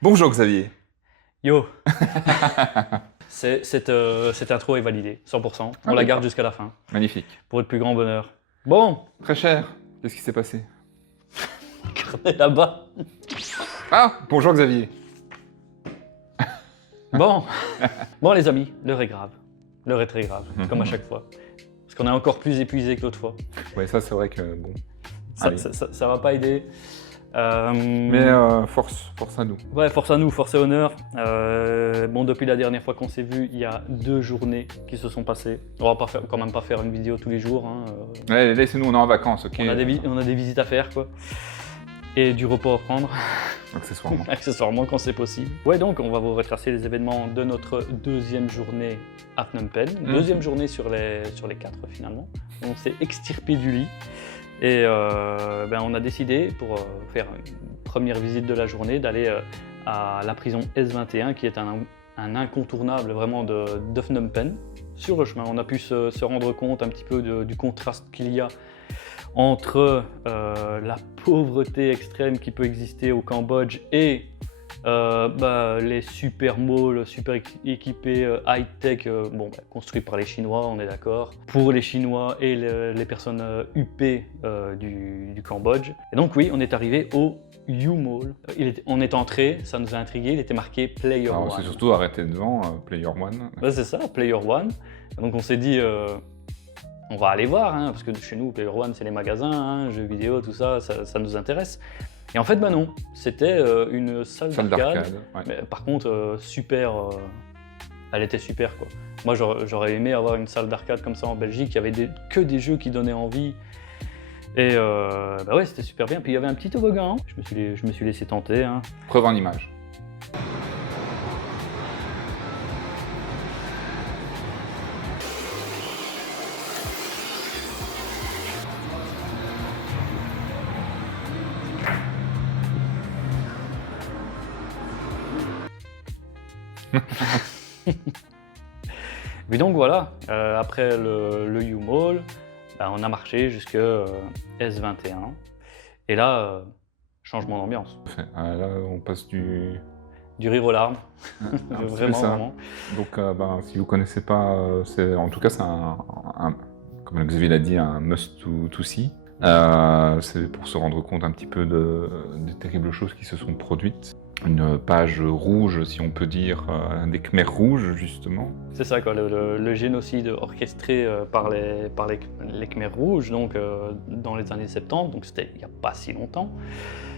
Bonjour Xavier. Yo. Cette intro est validée, 100%. On la garde jusqu'à la fin, Magnifique. pour le plus grand bonheur. Bon, Très cher. Qu'est-ce qui s'est passé? regardez là-bas. Ah, bonjour Xavier. Bon. Bon les amis, l'heure est grave. L'heure est très grave, comme à chaque fois. Parce qu'on est encore plus épuisé que l'autre fois. Ouais, ça c'est vrai que bon. Ça, Allez. ça va pas aider. Mais force à nous. Ouais, force à nous, force et honneur. Bon, depuis la dernière fois qu'on s'est vu, il y a 2 journées qui se sont passées. On va quand même pas faire une vidéo tous les jours. Hein. Ouais, laissez-nous, on est en vacances, ok? On a des visites à faire, quoi. Et du repos à prendre, Accessoirement. accessoirement quand c'est possible. Ouais, donc on va vous retracer les événements de notre 2e journée à Phnom Penh. 2e journée sur les 4 finalement. On s'est extirpé du lit. Et on a décidé, pour faire une première visite de la journée, d'aller à la prison S21, qui est un incontournable vraiment de Phnom Penh. Sur le chemin, on a pu se rendre compte un petit peu du contraste qu'il y a entre la pauvreté extrême qui peut exister au Cambodge et les super malls, super équipés, high-tech, construits par les Chinois, on est d'accord, pour les Chinois et les personnes huppées du Cambodge. Et donc oui, on est arrivé au U-Mall. On est entré, ça nous a intrigué, il était marqué Player Alors, One. on s'est surtout arrêté devant Player One. Ouais, c'est ça, Player One. Et donc on s'est dit, on va aller voir, hein, parce que chez nous, Player One, c'est les magasins, hein, jeux vidéo, tout ça, ça nous intéresse. Et en fait, bah non, c'était une salle d'arcade. Ouais. Mais par contre, super, elle était super quoi. Moi, j'aurais aimé avoir une salle d'arcade comme ça en Belgique. Il y avait que des jeux qui donnaient envie. Et bah ouais, c'était super bien. Puis il y avait un petit toboggan. Je me suis laissé tenter. Hein. Preuve en image. Mais donc voilà, après le U-Mall, bah, on a marché jusqu'à S21. Et là, changement d'ambiance. Là, on passe du Du rire aux larmes. un petit peu Vraiment, ça. vraiment. Donc, si vous connaissez pas, en tout cas, c'est comme Xavier l'a dit, un must to see. C'est pour se rendre compte un petit peu des terribles choses qui se sont produites. Une page rouge, si on peut dire, des Khmers rouges, justement. C'est ça, quoi, le génocide orchestré par les Khmers rouges, donc dans les années 70, donc c'était il n'y a pas si longtemps,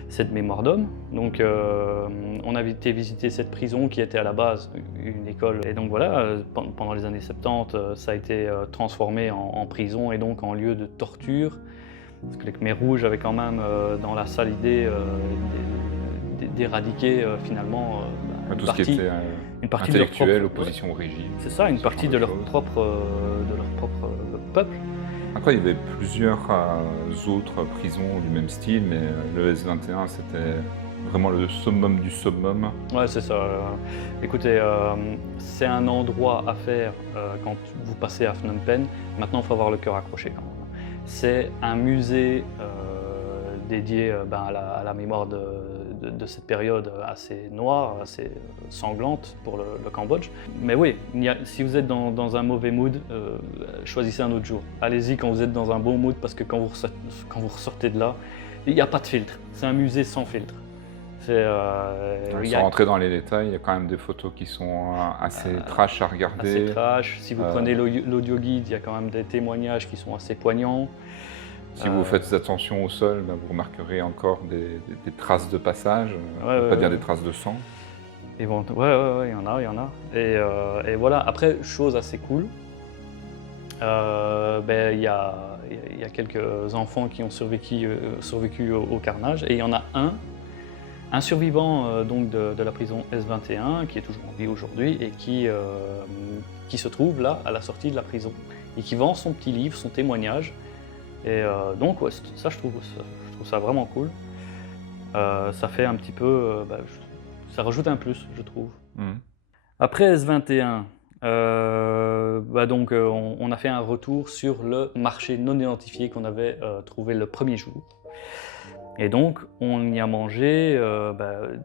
cette mémoire d'homme. Donc on a été visiter cette prison qui était à la base une école. Et donc voilà, pendant les années 70, ça a été transformé en prison et donc en lieu de torture. Parce que les Khmers rouges avaient quand même dans la sale idée d'éradiquer finalement Tout ce qui était une partie de leur intellectuel, propre, opposition au régime. c'est ça, une ce partie genre de de leur choses. propre peuple. Après, il y avait plusieurs autres prisons du même style, mais le S21, c'était vraiment le summum du summum. Ouais, c'est ça. Écoutez, c'est un endroit à faire quand vous passez à Phnom Penh. Maintenant, il faut avoir le cœur accroché quand même. C'est un musée dédié à la mémoire de cette période assez noire, assez sanglante pour le Cambodge. Mais oui, si vous êtes dans un mauvais mood, choisissez un autre jour. Allez-y quand vous êtes dans un bon mood, parce que quand vous ressortez de là, il n'y a pas de filtre. C'est un musée sans filtre. Sans rentrer dans les détails, il y a quand même des photos qui sont assez trash à regarder. Assez trash. Si vous prenez l'audio guide, il y a quand même des témoignages qui sont assez poignants. Si vous faites attention au sol, vous remarquerez encore des traces de passage, pas dire des traces de sang. Et bon, ouais, il y en a. Et voilà, après, chose assez cool, il y a quelques enfants qui ont survécu au carnage, et il y en a un survivant donc de la prison S21 qui est toujours en vie aujourd'hui et qui se trouve là à la sortie de la prison et qui vend son petit livre, son témoignage. Et donc ouais, ça je trouve ça vraiment cool. Ça fait un petit peu, ça rajoute un plus, je trouve. Après S21, on a fait un retour sur le marché non identifié qu'on avait trouvé le premier jour. Et donc, on y a mangé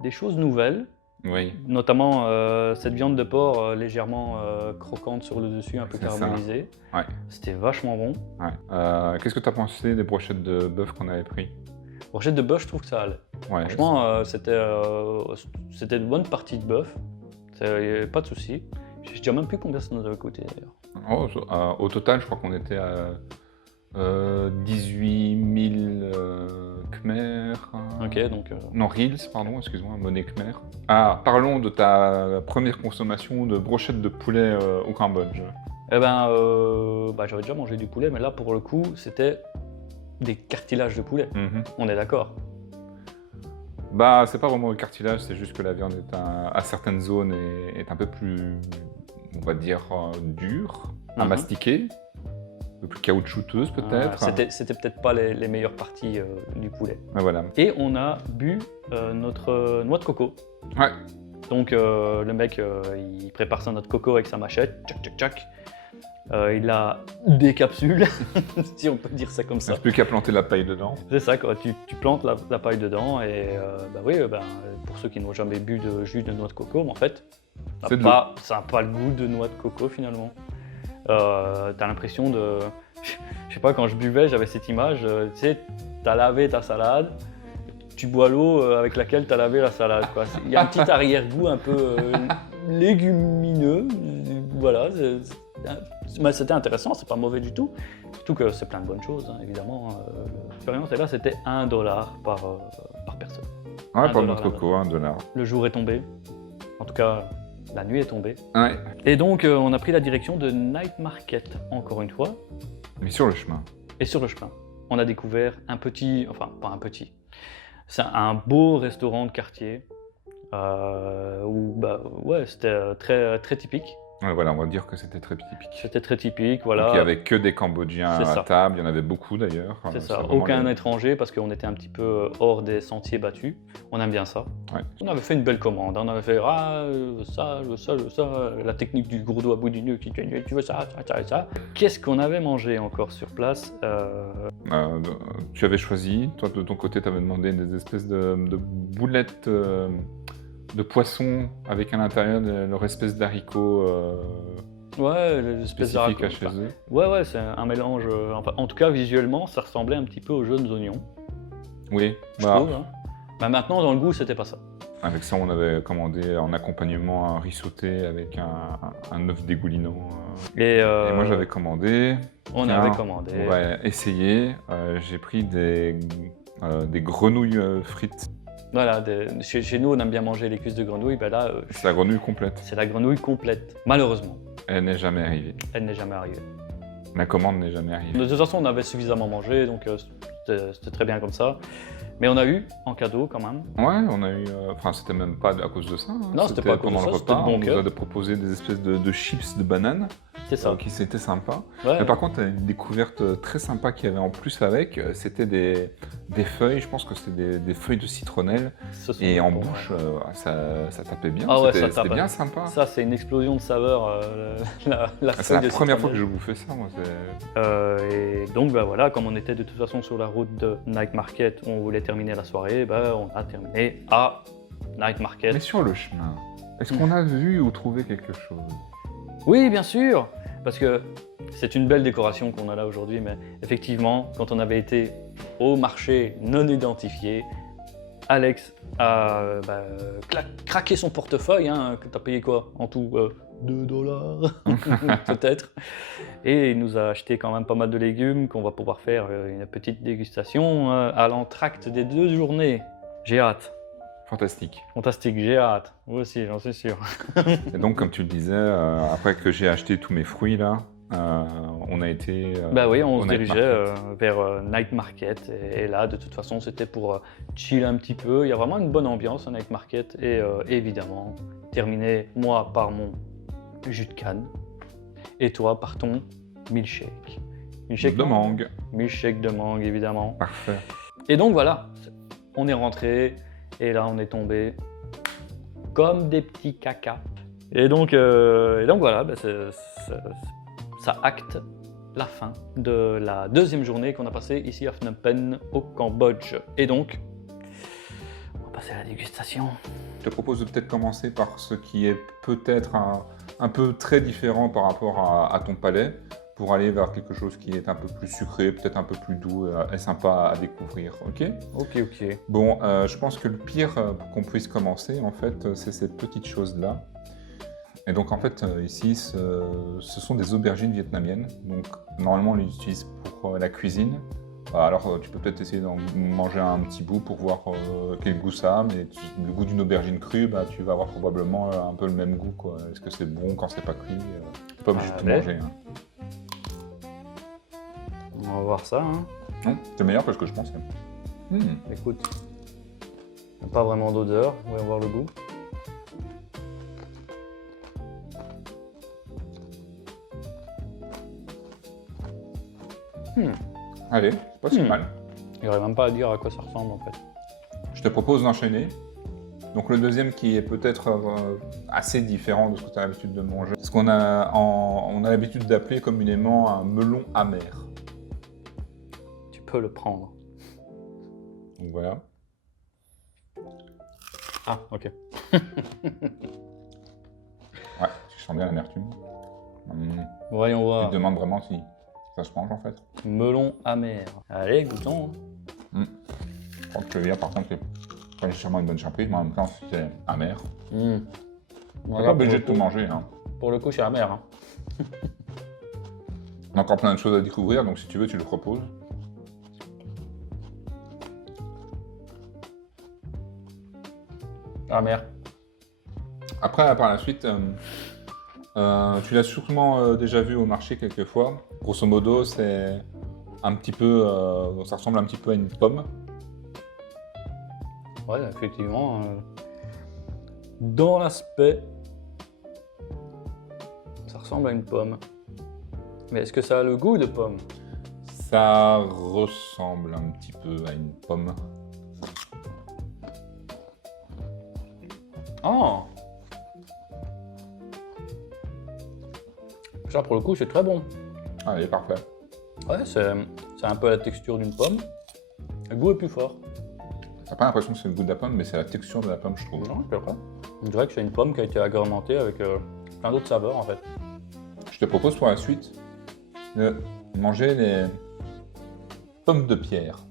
des choses nouvelles, Oui, notamment cette viande de porc légèrement croquante sur le dessus, un peu C'est ça. caramélisée. ouais. C'était vachement bon. ouais. Qu'est-ce que tu as pensé des brochettes de bœuf qu'on avait pris? Brochette de bœuf, je trouve que ça allait. Ouais, Franchement, c'était une bonne partie de bœuf. Il n'y avait pas de souci. Je ne sais même plus combien ça nous avait coûté d'ailleurs. Au total, je crois qu'on était à 18 000 Khmer. Ok, donc Non, Reals, pardon, excuse-moi, monnaie Khmer. Ah, parlons de ta première consommation de brochettes de poulet au Cambodge. j'avais déjà mangé du poulet, mais là pour le coup, c'était des cartilages de poulet. Mhm. On est d'accord. Bah, c'est pas vraiment le cartilage, c'est juste que la viande à certaines zones est un peu plus, on va dire, dure à Mhm. mastiquer, un peu plus caoutchouteuse peut-être. C'était peut-être pas les meilleures parties du poulet. Mais voilà. Et on a bu notre noix de coco. Ouais, Donc le mec, il prépare sa noix de coco avec sa machette, tchac tchac tchac. Il la décapsule, si on peut dire ça comme il ça. reste plus qu'à planter la paille dedans. C'est ça, quoi. Tu plantes la paille dedans et pour ceux qui n'ont jamais bu de jus de noix de coco, en fait, C'est de ça n'a pas le goût de noix de coco finalement. T'as l'impression de... Je sais pas, quand je buvais, j'avais cette image, tu sais, t'as lavé ta salade, tu bois l'eau avec laquelle t'as lavé la salade, quoi. Il y a un petit arrière-goût un peu légumineux, voilà. C'était intéressant, c'est pas mauvais du tout. Surtout que c'est plein de bonnes choses, hein, évidemment. L'expérience, et là, c'était $1 par personne. Ouais, $1 pour notre là-bas. coco, $1. Le jour est tombé. En tout cas, la nuit est tombée. Ouais, Et donc, on a pris la direction de Night Market, encore une fois. mais sur le chemin. Et sur le chemin, on a découvert un petit... Enfin, pas un petit. C'est un beau restaurant de quartier. Où, c'était très, très typique. Ouais, voilà, on va dire que c'était très typique. C'était très typique, voilà. Donc il n'y avait que des Cambodgiens C'est à ça. table, il y en avait beaucoup d'ailleurs. C'est C'est ça, vraiment aucun les- étranger parce qu'on était un petit peu hors des sentiers battus. On aime bien ça. Ouais. On avait fait une belle commande. On avait fait ça, la technique du gros doigt à bout du nœud qui tu veux ça. Qu'est-ce qu'on avait mangé encore sur place Tu avais choisi, toi de ton côté, tu avais demandé des espèces de boulettes de poisson avec à l'intérieur leur espèce d'haricots Ouais, l'espèce spécifiques de à chez eux. Ouais, c'est un mélange. En tout cas, visuellement, ça ressemblait un petit peu aux jeunes oignons, Oui, je bah, trouve. Hein. Bah, maintenant, dans le goût, c'était pas ça. avec ça on avait commandé en accompagnement un riz sauté avec un œuf dégoulinant. Et, Et moi j'avais commandé. on Tiens, avait commandé. On va essayer. J'ai pris des grenouilles frites. Voilà, chez nous, on aime bien manger les cuisses de grenouille. Ben là, C'est la grenouille complète. c'est la grenouille complète. Malheureusement, Elle n'est jamais arrivée. elle n'est jamais arrivée. La commande n'est jamais arrivée. De toute façon, on avait suffisamment mangé, donc c'était très bien comme ça. Mais on a eu en cadeau quand même. Ouais, on a eu. Enfin, c'était même pas à cause de ça. Hein. Non, c'était pas à cause de pendant ça, le c'était de repas. bon On nous cœur. a proposé des espèces de chips de bananes C'est ça. qui c'était sympa. Ouais. Mais par contre, une découverte très sympa qu'il y avait en plus avec, c'était des feuilles. Je pense que c'était des feuilles de citronnelle. Ce sont Et en bons, bouche, ça tapait bien. Ah ouais, C'était ça tape. bien sympa. Ça, c'est une explosion de saveur. La C'est feuille la de première fois que citronnelle. je bouffais ça, moi. Et donc, voilà, comme on était de toute façon sur la route de Night Market, on voulait terminer la soirée, on a terminé à Night Market. Mais sur le chemin, est-ce qu'on a vu ou trouvé quelque chose? Oui, bien sûr, parce que c'est une belle décoration qu'on a là aujourd'hui, mais effectivement, quand on avait été au marché non identifié, Alex a craqué son portefeuille, hein, que t'as payé quoi en tout $2 peut-être, et il nous a acheté quand même pas mal de légumes qu'on va pouvoir faire une petite dégustation à l'entracte des 2 journées. J'ai hâte. Fantastique. Fantastique, j'ai hâte. Moi aussi, j'en suis sûr. Et donc, comme tu le disais, après que j'ai acheté tous mes fruits là, on a été. Bah oui, on se au Night dirigeait Market. vers Night Market et là, de toute façon, c'était pour chill un petit peu. Il y a vraiment une bonne ambiance au Night Market et évidemment, terminer moi par mon jus de canne et toi par ton milkshake. De mangue. Milkshake de mangue, évidemment. Parfait. Et donc voilà, on est rentré et là, on est tombé comme des petits cacas. Et donc voilà, ça acte la fin de la deuxième journée qu'on a passée ici à Phnom Penh au Cambodge. Et donc, on va passer à la dégustation. Je te propose de peut-être commencer par ce qui est peut-être un peu très différent par rapport à ton palais, pour aller vers quelque chose qui est un peu plus sucré, peut-être un peu plus doux et sympa à découvrir, ok? Ok. Bon, je pense que le pire pour qu'on puisse commencer, en fait, c'est cette petite chose-là. Et donc, en fait, ici, ce sont des aubergines vietnamiennes. Donc, normalement, on les utilise pour la cuisine. Alors, tu peux peut-être essayer d'en manger un petit bout pour voir quel goût ça a, mais le goût d'une aubergine crue, bah, tu vas avoir probablement un peu le même goût, quoi. Est-ce que c'est bon quand c'est pas cuit? T'es pas obligé de tout manger, hein. On va voir ça. Hein. Non, c'est meilleur parce que je pensais. Écoute, pas vraiment d'odeur, on va voir le goût. Allez, c'est pas si mal. Il n'y aurait même pas à dire à quoi ça ressemble en fait. Je te propose d'enchaîner. Donc le deuxième qui est peut-être assez différent de ce que tu as l'habitude de manger. C'est ce qu'on a, on a l'habitude d'appeler communément un melon amer. Tu peux le prendre. Donc voilà. Ah, ok. Ouais, tu sens bien l'amertume. Voyons Tu voir. te demandes vraiment si ça se mange en fait. Melon amer. Allez, goûtons. Je crois que je veux dire par contre c'est pas nécessairement une bonne surprise, mais en même temps c'est amer. On n'est pas obligé de tout manger. Hein. Pour le coup, c'est amer. Hein. On a encore plein de choses à découvrir, donc si tu veux, tu le proposes. Amer. Après, par la suite, tu l'as sûrement déjà vu au marché quelques fois. Grosso modo, c'est un petit peu, ça ressemble un petit peu à une pomme. Ouais, effectivement. Dans l'aspect, ça ressemble à une pomme. Mais est-ce que ça a le goût de pomme? Ça ressemble un petit peu à une pomme. Oh! Ça, pour le coup, c'est très bon. Allez, parfait. Ouais, c'est un peu la texture d'une pomme. Le goût est plus fort. T'as pas l'impression que c'est le goût de la pomme, mais c'est la texture de la pomme, je trouve. Non, c'est vrai. On dirait que c'est une pomme qui a été agrémentée avec plein d'autres saveurs, en fait. Je te propose pour la suite de manger les pommes de pierre.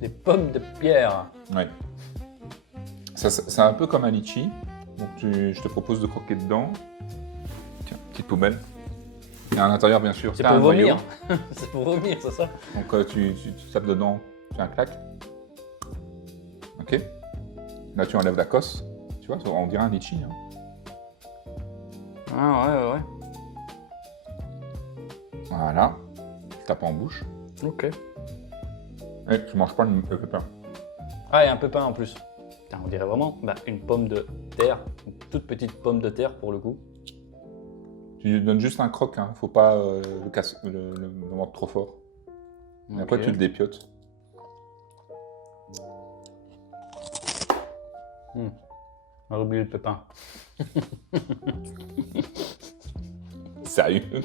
Des pommes de pierre. Ouais. C'est un peu comme un litchi. Donc je te propose de croquer dedans. Tiens, petite poubelle. Et à l'intérieur, bien sûr, C'est t'as pour un vomir. noyau. C'est pour vomir, c'est ça? Donc tu tapes dedans, tu fais un clac. Ok. Là, tu enlèves la cosse. Tu vois, on dirait un litchi. Hein. Ah, ouais. Voilà. Tu tapes en bouche. Ok. Et tu manges pas le pépin. Ah, et un pépin en plus. Putain, on dirait vraiment une pomme de terre. Une toute petite pomme de terre pour le coup. Tu lui donnes juste un croc, hein. Faut pas le mordre trop fort. Et après, Ok. tu le dépiotes. On a oublié le pépin. Sérieux.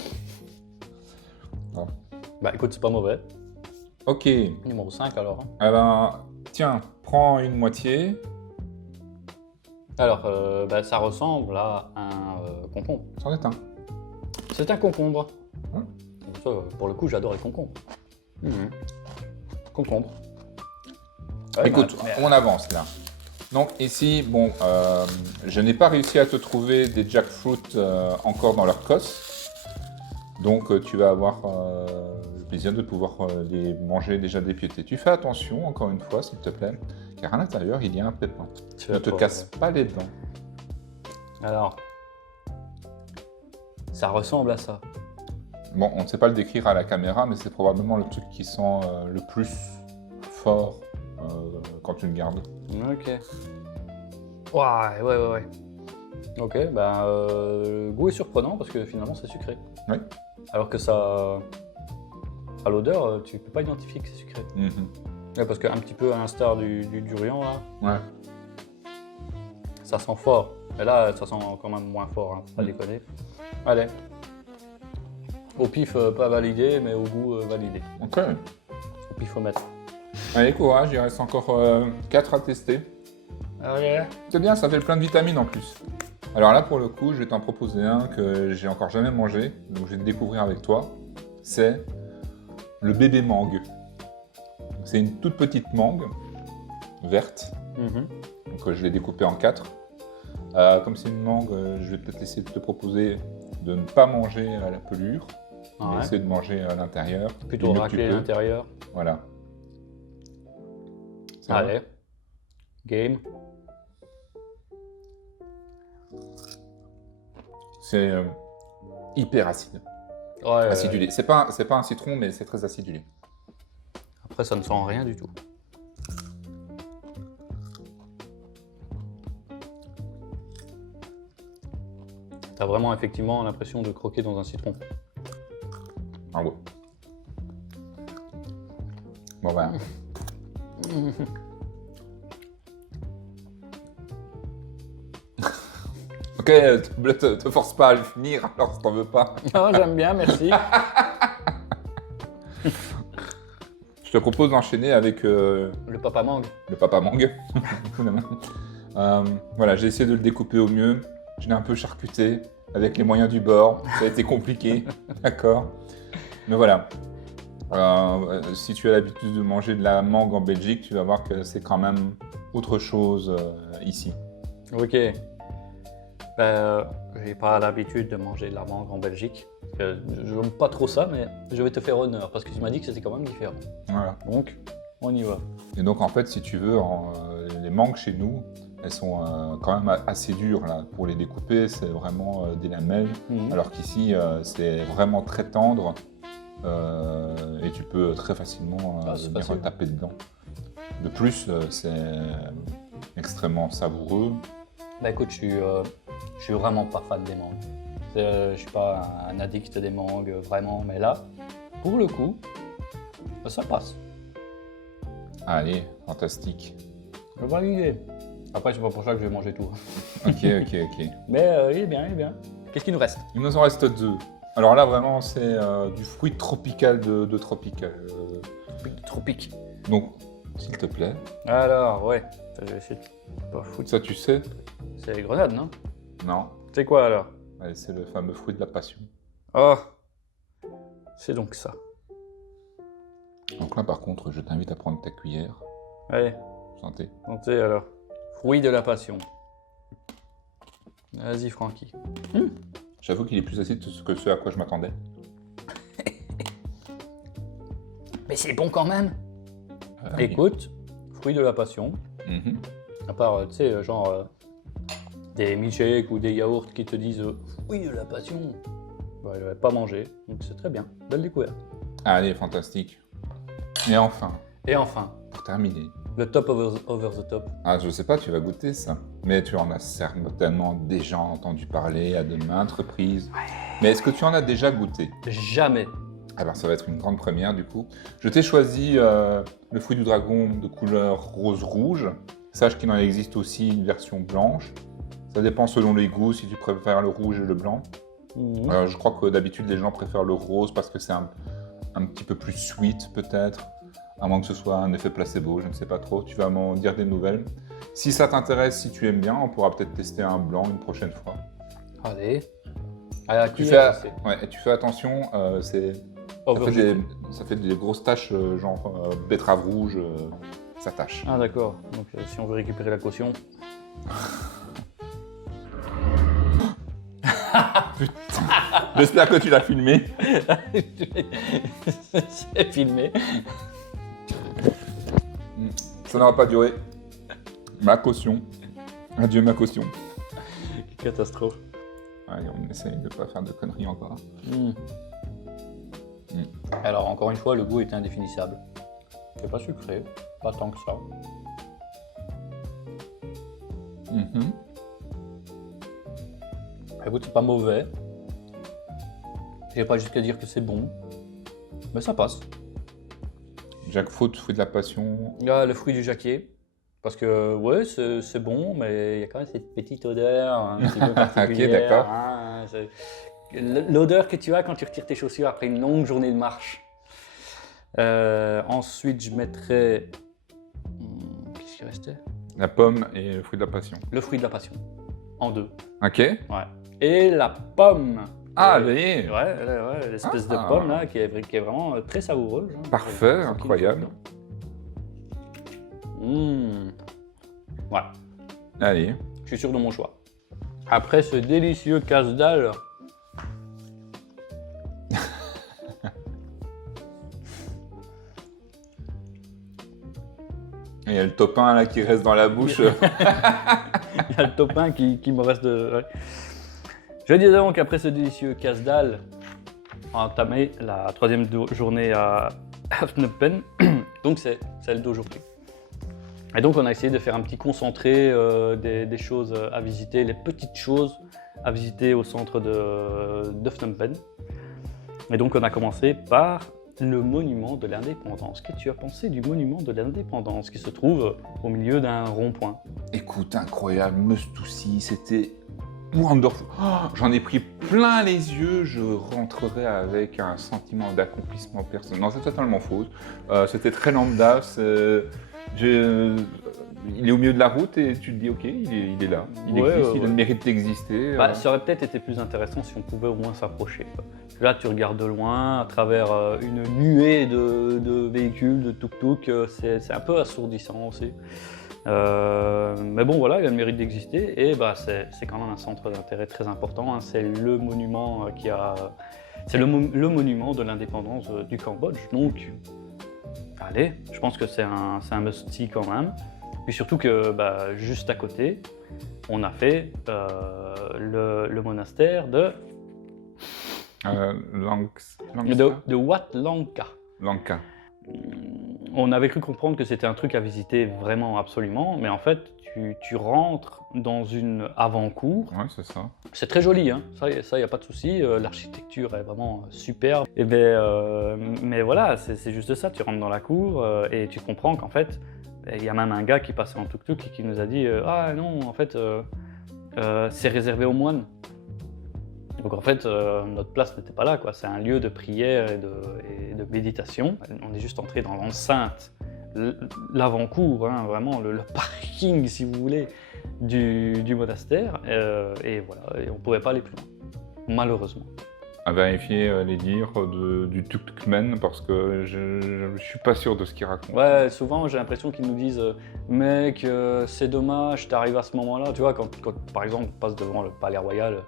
Bah écoute, c'est pas mauvais. Ok. Numéro 5 alors. Hein. Alors, tiens, prends une moitié. Alors, ça ressemble à un concombre. C'en est un. C'est un concombre. Hein? Ça, pour le coup, j'adore les concombres. Concombre. Ouais, Écoute, on avance là. Donc ici, bon, je n'ai pas réussi à te trouver des jackfruit encore dans leur cosse. Donc tu vas avoir le plaisir de pouvoir les manger déjà dépiétés. Tu fais attention, encore une fois, s'il te plaît, car à l'intérieur, il y a un pépin. Ne te casse pas les dents. Alors, ça ressemble à ça. Bon, on ne sait pas le décrire à la caméra, mais c'est probablement le truc qui sent le plus fort quand tu le gardes. Ok. Ouais. Ok, le goût est surprenant parce que finalement c'est sucré. Oui. Alors que ça, à l'odeur, tu peux pas identifier que c'est sucré. Ouais, parce qu'un petit peu à l'instar du durian là, Ouais. ça sent fort. Et là, ça sent quand même moins fort, hein, faut pas déconner. Allez. Au pif, pas validé, mais au goût, validé. Ok. Au pifomètre. Allez, courage, il reste encore 4 à tester. Allez. C'est bien, ça fait plein de vitamines en plus. Alors là, pour le coup, je vais t'en proposer un que j'ai encore jamais mangé, donc je vais te découvrir avec toi. C'est le bébé mangue. C'est une toute petite mangue verte. Donc je l'ai découpée en 4. Comme c'est une mangue, je vais peut-être essayer de te proposer de ne pas manger à la pelure, mais essayer de manger à l'intérieur. Plutôt racler l'intérieur. Voilà. Allez. Game. C'est hyper acide. Ouais, Acidulé. C'est pas un citron, mais c'est très acidulé. Après, ça ne sent rien du tout. T'as vraiment effectivement l'impression de croquer dans un citron. Ah ouais. Bon ben. Ok, te force pas à le finir alors si t'en veux pas. Ah, j'aime bien, merci. Je te propose d'enchaîner avec Le papa mangue. le papa mangue. Voilà, j'ai essayé de le découper au mieux. Je l'ai un peu charcuté avec les moyens du bord. Ça a été compliqué, d'accord. Mais voilà. Si tu as l'habitude de manger de la mangue en Belgique, tu vas voir que c'est quand même autre chose ici. Ok. J'ai pas l'habitude de manger de la mangue en Belgique. Je n'aime pas trop ça, mais je vais te faire honneur parce que tu m'as dit que c'était quand même différent. Voilà. Donc, on y va. Et donc en fait, si tu veux, les mangues chez nous, elles sont quand même assez dures là. Pour les découper, c'est vraiment des lamelles. Alors qu'ici, c'est vraiment très tendre et tu peux très facilement venir taper dedans. De plus, c'est extrêmement savoureux. Bah écoute, je suis vraiment pas fan des mangues. Je suis pas un addict des mangues, vraiment, mais là, pour le coup, ça passe. Allez, fantastique. Je vais valider. Après, c'est pas pour ça que je vais manger tout. Ok. Mais il est bien, il est bien. Qu'est-ce qu'il nous reste? Il nous en reste 2. Alors là, vraiment, c'est du fruit tropical de Tropical. Tropique. Donc, s'il te plaît. Alors, ouais. Je vais essayer de pas foutre. Ça, tu sais? C'est les grenades, non? Non. C'est quoi alors? Ouais, c'est le fameux fruit de la passion. Oh! C'est donc ça. Donc là, par contre, je t'invite à prendre ta cuillère. Allez, Santé. santé alors. Fruit de la passion. Vas-y, Francky. J'avoue qu'il est plus acide que ce à quoi je m'attendais. Mais c'est bon quand même! Oui. Écoute, fruit de la passion. Mhm. À part, tu sais, genre des milkshakes ou des yaourts qui te disent fruit de la passion. Bah, je vais pas manger, donc c'est très bien. Belle découverte. Allez, fantastique. Et enfin, Et enfin, pour terminer. le top over the top. Ah, je sais pas, tu vas goûter ça. Mais tu en as certainement déjà entendu parler à de maintes reprises. Mais est-ce que tu en as déjà goûté? Jamais. Alors ça va être une grande première du coup. Je t'ai choisi le fruit du dragon de couleur rose-rouge. Sache qu'il en existe aussi une version blanche. Ça dépend selon les goûts, si tu préfères le rouge et le blanc. Je crois que d'habitude les gens préfèrent le rose parce que c'est un petit peu plus sweet peut-être. À moins que ce soit un effet placebo, je ne sais pas trop. Tu vas m'en dire des nouvelles. Si ça t'intéresse, si tu aimes bien, on pourra peut-être tester un blanc une prochaine fois. Allez. À Tu qui fais attention, ça fait des grosses taches, genre betterave rouge, ça tâche. Ah d'accord, donc si on veut récupérer la caution. Putain, j'espère que tu l'as filmé. C'est filmé. Ça n'aura pas duré. Ma caution. Adieu ma caution. Catastrophe. Allez, on essaye de ne pas faire de conneries encore. Alors encore une fois, le goût est indéfinissable. C'est pas sucré, pas tant que ça. Écoute, c'est pas mauvais. J'ai pas jusqu'à dire que c'est bon, mais ça passe. Jackfruit, fruit de la passion. Ah, le fruit du jacquier. Parce que, ouais, c'est bon, mais il y a quand même cette petite odeur un petit peu particulière. Ok, d'accord. Hein, L'odeur que tu as quand tu retires tes chaussures après une longue journée de marche. Ensuite, je mettrais... Qu'est-ce qui restait? La pomme et le fruit de la passion. Le fruit de la passion. En 2. Ok. Ouais. Et la pomme. Ah, Ouais, allez. l'espèce de Ah. pomme là qui est vraiment très savoureuse. Hein. Parfait, C'est incroyable. Ouais, Allez. je suis sûr de mon choix. Après ce délicieux casse-dalle. Il y a le top 1 là qui reste dans la bouche. Il y a le top 1 qui me reste de... Ouais. Je dis donc, après ce délicieux casse-dalle, on a entamé la 3e journée à Phnom Penh. Donc c'est celle d'aujourd'hui. Et donc on a essayé de faire un petit concentré des choses à visiter, les petites choses à visiter au centre de Phnom Penh. Et donc on a commencé par le monument de l'indépendance. Qu'est-ce que tu as pensé du monument de l'indépendance qui se trouve au milieu d'un rond-point? Écoute, incroyable, Must-to-see, c'était wonderful. Oh, j'en ai pris plein les yeux, je rentrerai avec un sentiment d'accomplissement personnel. Non, c'est totalement faux. C'était très lambda. Il est au milieu de la route et tu te dis, ok, il est là. Il existe, il a le mérite d'exister. Bah, ça aurait peut-être été plus intéressant si on pouvait au moins s'approcher. Là, tu regardes de loin, à travers une nuée de véhicules, de tuk-tuk, c'est un peu assourdissant aussi. Mais bon, voilà, il a le mérite d'exister et bah, c'est quand même un centre d'intérêt très important. Hein. C'est le monument c'est le monument de l'indépendance du Cambodge. Donc, allez, je pense que c'est un must-see quand même. Puis surtout que bah, juste à côté, on a fait le monastère de Wat Lanka. Lanka. On avait cru comprendre que c'était un truc à visiter vraiment absolument, mais en fait, tu rentres dans une avant-cour. Ouais, c'est ça. C'est très joli, hein. Ça, il n'y a pas de souci. L'architecture est vraiment superbe. Mais voilà, c'est juste ça. Tu rentres dans la cour et tu comprends qu'en fait, il y a même un gars qui passait en tuk-tuk et qui nous a dit ah non, en fait, c'est réservé aux moines. Donc en fait, notre place n'était pas là, quoi. C'est un lieu de prière et de méditation. On est juste entré dans l'enceinte, l'avant-cour, hein, vraiment le parking, si vous voulez, du monastère. Et voilà, et on ne pouvait pas aller plus loin, malheureusement. À vérifier les dires du tuk-tukman parce que je suis pas sûr de ce qu'il raconte. Ouais, souvent j'ai l'impression qu'ils nous disent mec, c'est dommage, t'arrives à ce moment-là, tu vois, quand par exemple on passe devant le palais royal,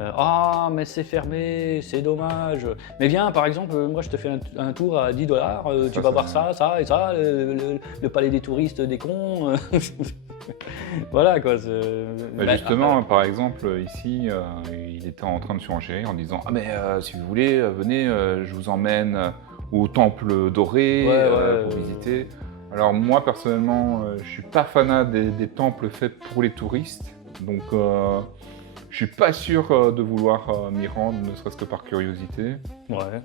ah mais c'est fermé, c'est dommage, mais viens par exemple, moi je te fais un tour à 10 $, tu vas voir ça et ça, le palais des touristes des cons. Voilà quoi. Justement, par exemple, ici, il était en train de surenchérir en disant ah mais si vous voulez, venez, je vous emmène au temple doré pour visiter. Alors moi personnellement, je suis pas fanat des temples faits pour les touristes, donc je suis pas sûr de vouloir m'y rendre, ne serait-ce que par curiosité. Ouais.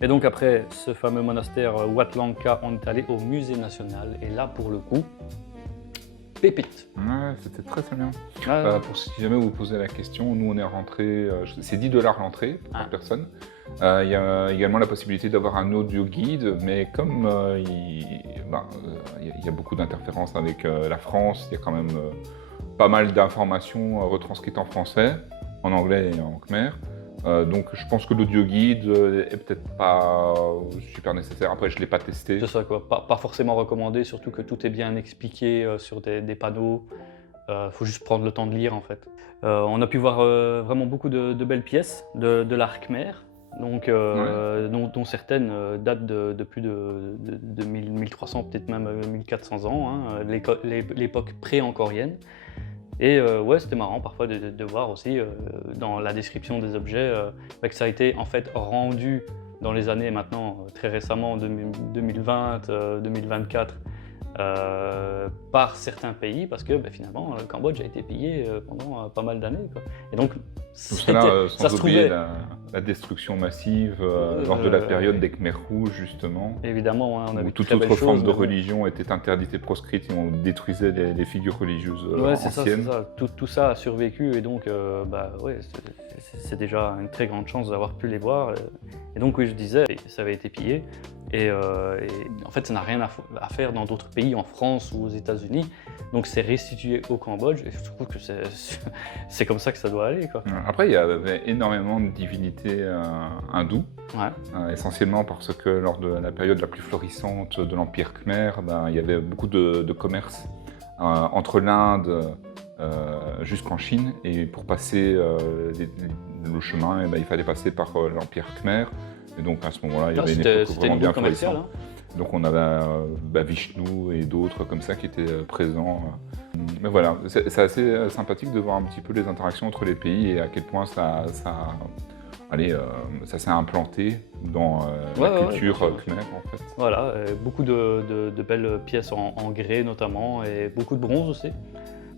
Et donc après ce fameux monastère Wat Lanka, on est allé au musée national et là pour le coup, pépite. Ouais, c'était très bien. Pour si jamais vous posez la question, nous on est rentré, c'est 10 $ l'entrée par personne. Il y a également la possibilité d'avoir un audio guide, mais comme il y a beaucoup d'interférences avec la France, il y a quand même pas mal d'informations retranscrites en français, en anglais et en khmer. Donc je pense que l'audio guide est peut-être pas super nécessaire. Après je ne l'ai pas testé. C'est ça quoi, pas forcément recommandé, surtout que tout est bien expliqué sur des panneaux. Faut juste prendre le temps de lire en fait. On a pu voir vraiment beaucoup de belles pièces de l'art khmer, donc, dont certaines datent de plus de 1300, peut-être même 1400 ans, hein, l'époque pré-angkorienne. Et ouais, c'était marrant parfois de voir aussi dans la description des objets que ça a été en fait rendu dans les années maintenant, très récemment, 2020, 2024, par certains pays parce que finalement le Cambodge a été pillé pendant pas mal d'années, quoi. Et donc Tout cela, ça sans se oublier trouvait la destruction massive lors de la période des Khmers rouges, justement, évidemment, hein, on a où vu toute très belles autre forme choses, de mais bon. religion était interdite et proscrite et on détruisait les figures religieuses Ouais, c'est ça, c'est anciennes. ça. Tout ça a survécu et donc, ouais, c'est déjà une très grande chance d'avoir pu les voir. Et donc, oui, je disais, ça avait été pillé. Et en fait, ça n'a rien à faire dans d'autres pays, en France ou aux États-Unis. Donc, c'est restitué au Cambodge. Et je trouve que c'est comme ça que ça doit aller, quoi. Après, il y avait énormément de divinités hindoues, Ouais, essentiellement parce que lors de la période la plus florissante de l'Empire Khmer, il y avait beaucoup de commerce entre l'Inde jusqu'en Chine, et pour passer le chemin, il fallait passer par l'Empire Khmer. Et donc à ce moment-là, il y avait une époque c'était vraiment une bien route commerciale. florissante. Donc on avait Vishnu et d'autres comme ça qui étaient présents. Mais voilà, c'est assez sympathique de voir un petit peu les interactions entre les pays et à quel point ça s'est implanté dans la culture khmer, en fait. Voilà, beaucoup de belles pièces en grès notamment et beaucoup de bronze aussi.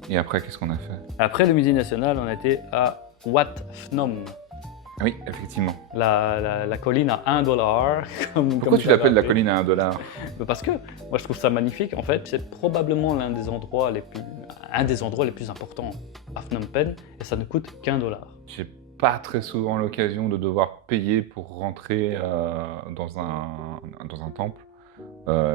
Et après, qu'est-ce qu'on a fait? Après le musée national, on était à Wat Phnom, Oui, effectivement. la colline à $1. Pourquoi tu l'appelles la colline à $1? Parce que moi je trouve ça magnifique. En fait, c'est probablement un des endroits les plus importants à Phnom Penh et ça ne coûte qu'$1. J'ai pas très souvent l'occasion de devoir payer pour rentrer dans un temple.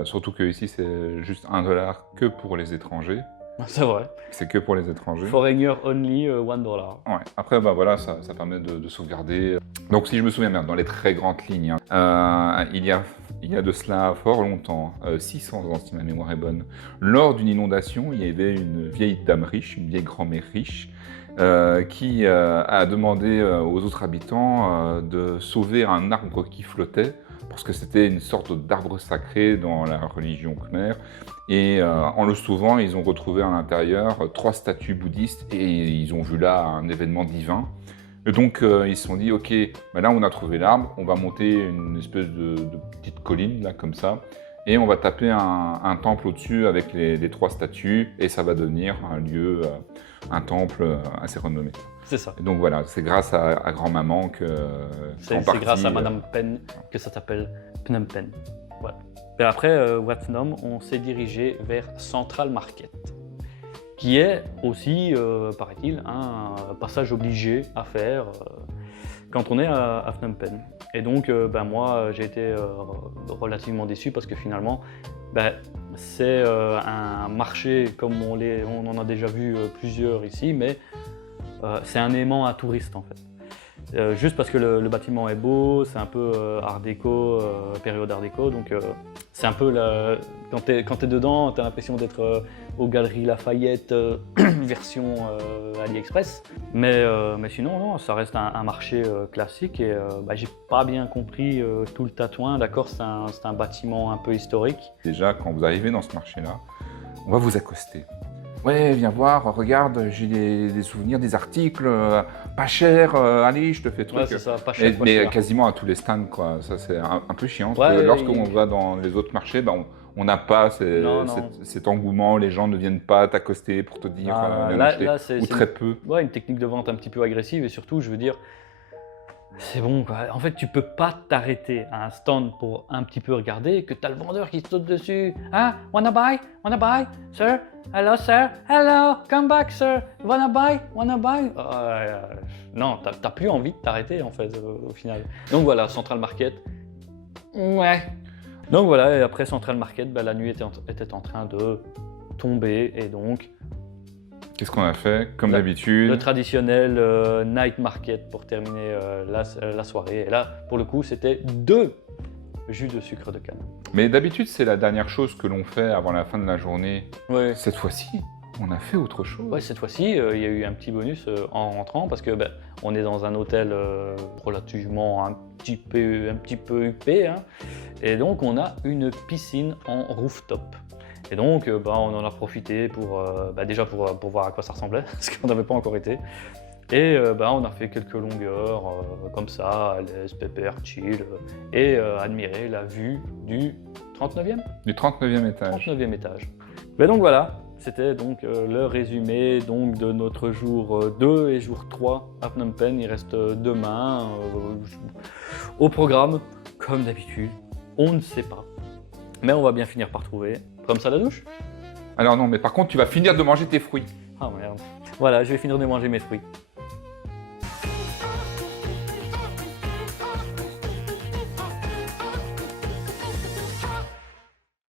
Surtout que ici c'est juste $1 que pour les étrangers. C'est vrai. C'est que pour les étrangers. Foreigner only, $1. Ouais. Après, voilà, ça permet de sauvegarder. Donc, si je me souviens bien, dans les très grandes lignes, il y a de cela fort longtemps, 600 ans si ma mémoire est bonne, lors d'une inondation, il y avait une vieille dame riche, une vieille grand-mère riche, qui a demandé aux autres habitants de sauver un arbre qui flottait, parce que c'était une sorte d'arbre sacré dans la religion khmer. Et en le sauvant, ils ont retrouvé à l'intérieur 3 statues bouddhistes et ils ont vu là un événement divin. Et donc ils se sont dit, ok, là on a trouvé l'arbre, on va monter une espèce de petite colline là comme ça, et on va taper un temple au-dessus avec les 3 statues, et ça va devenir un lieu, un temple assez renommé. C'est ça. Et donc voilà, c'est grâce à grand-maman que... C'est grâce à Madame Pen que ça s'appelle Phnom Penh. Voilà. Et après Wat Phnom, on s'est dirigé vers Central Market, qui est aussi, paraît-il, un passage obligé à faire quand on est à Phnom Penh. Et donc, moi, j'ai été relativement déçu parce que finalement, c'est un marché comme on en a déjà vu plusieurs ici, mais c'est un aimant à touristes en fait. Juste parce que le bâtiment est beau, c'est un peu art déco, période art déco, donc c'est un peu quand t'es dedans, t'as l'impression d'être aux Galeries Lafayette version AliExpress. Mais sinon, non, ça reste un marché classique et j'ai pas bien compris tout le tatouin. D'accord, c'est un bâtiment un peu historique. Déjà, quand vous arrivez dans ce marché-là, on va vous accoster. Ouais, viens voir, regarde, j'ai des souvenirs, des articles, pas cher, allez, je te fais truc. Ouais, c'est ça, pas cher, pas Mais cher. quasiment à tous les stands, quoi. Ça, c'est un peu chiant. Ouais, Parce que lorsqu'on va dans les autres marchés, on n'a pas cet engouement, les gens ne viennent pas t'accoster pour te dire viens acheter, ou très peu. Ouais, une technique de vente un petit peu agressive et surtout, je veux dire, c'est bon quoi. En fait, tu peux pas t'arrêter à un stand pour un petit peu regarder que t'as le vendeur qui te saute dessus. Ah, wanna buy, sir? Hello, sir? Hello, come back, sir? Wanna buy? Non, t'as plus envie de t'arrêter en fait au final. Donc voilà, Central Market. Ouais. Donc voilà, et après Central Market, la nuit était en train de tomber et donc. Qu'est-ce qu'on a fait? Comme d'habitude. Le traditionnel night market pour terminer la soirée. Et là, pour le coup, c'était 2 jus de sucre de canne. Mais d'habitude, c'est la dernière chose que l'on fait avant la fin de la journée. Ouais. Cette fois-ci, on a fait autre chose. Ouais, cette fois-ci, il y a eu un petit bonus en rentrant parce que on est dans un hôtel relativement un petit peu huppé. Hein, et donc, on a une piscine en rooftop. Et donc, on en a profité pour, déjà pour voir à quoi ça ressemblait, parce qu'on n'avait pas encore été. Et on a fait quelques longueurs comme ça, à l'aise, pépère, chill, et admirer la vue du 39e Du 39e étage. 39e étage. Mais donc voilà, c'était donc le résumé donc, de notre jour 2 et jour 3 à Phnom Penh. Il reste demain au programme, comme d'habitude, on ne sait pas. Mais on va bien finir par trouver. Comme ça la douche? Alors non, mais par contre, tu vas finir de manger tes fruits. Ah merde. Voilà, je vais finir de manger mes fruits.